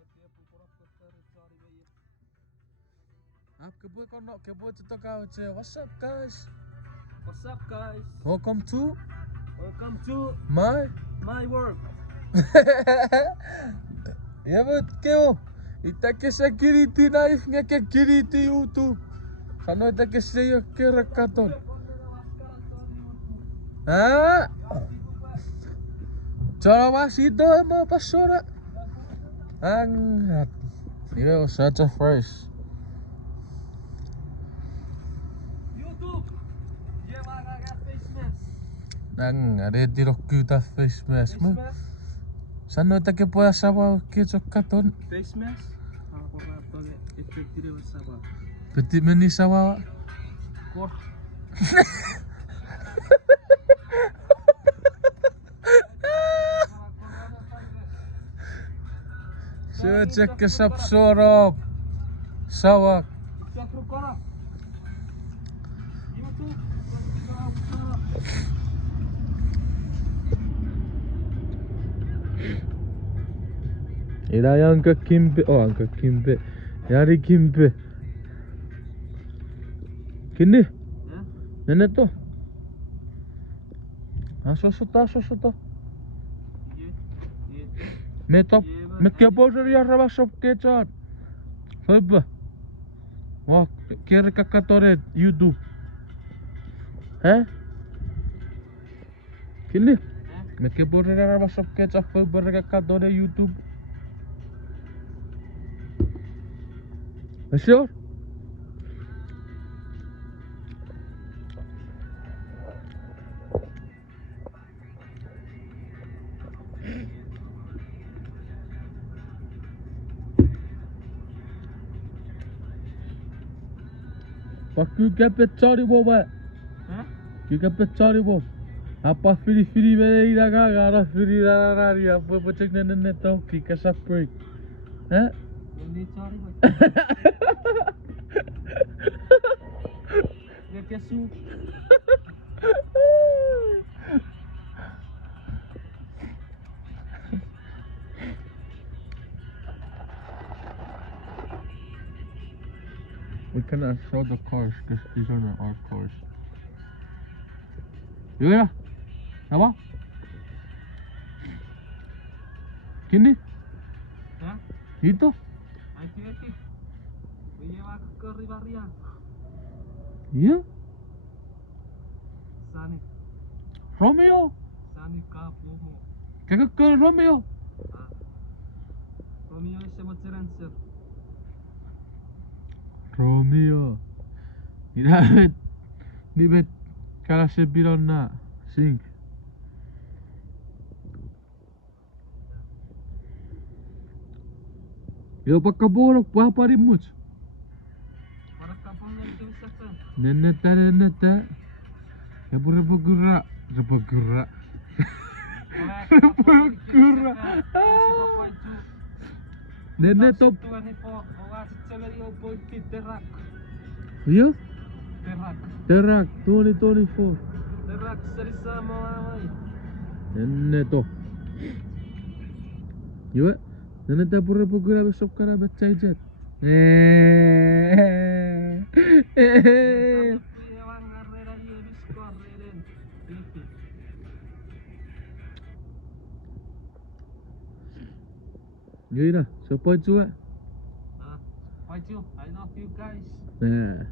What's up, guys? What's up, guys? Welcome to my work. Ja, wat keo? Itake sa kiriti knife nga ke kiriti YouTube. Sano itake sa yo kirakaton? Ah? Chora wasito mo pasora. Ang you such a fresh. YouTube. Lleva a face mask. Ang ready rokuta face mask mo. Sano itake pueda saber que chokaton? Face mask? Ako na to le. Effective sa ba? Petit meni sawa. Kor. Check kes up sorop. Sawak. Chakru kora. YouTube. Ira Anka Kimbe. Oh, Anka Kimbe. Yari Kimbe. Kini? Nene to? Aso. Me top. Me ke poser ya raba shop ke chat. Haba. Wah, kere kakatore YouTube. Heh? Kini? Me ke poser ya raba shop ke chat. Haba kakatore YouTube. Sure? Fuck you get sorry boba. You get sorry bob. Apa fili bere ira gara fili rari apa pecek nene tau ki kasap break. Heh? Hindi sorry ba? Ya kesu. We cannot show the cars because these are not our cars. Yeah? Apa? Kini? Ha? Itu? Anti. Lleva ke Rivaria. Iya? Sani. Romeo? Sani ka mo. Kagak ke Romeo? Romeo is mo sir. Romeo. Ni bet kala se biron na sink. Yo pagkaborok pa rin mo. Para ka pang ito sa sa. Neneta. Ya Repagura. Nene top. Iya? Terak 2024. Terak seri sama away. Nene to. Yo. Nene ta Repagura besok kara bacai jet. Yaudah, siapa juga? I love you guys. Nah.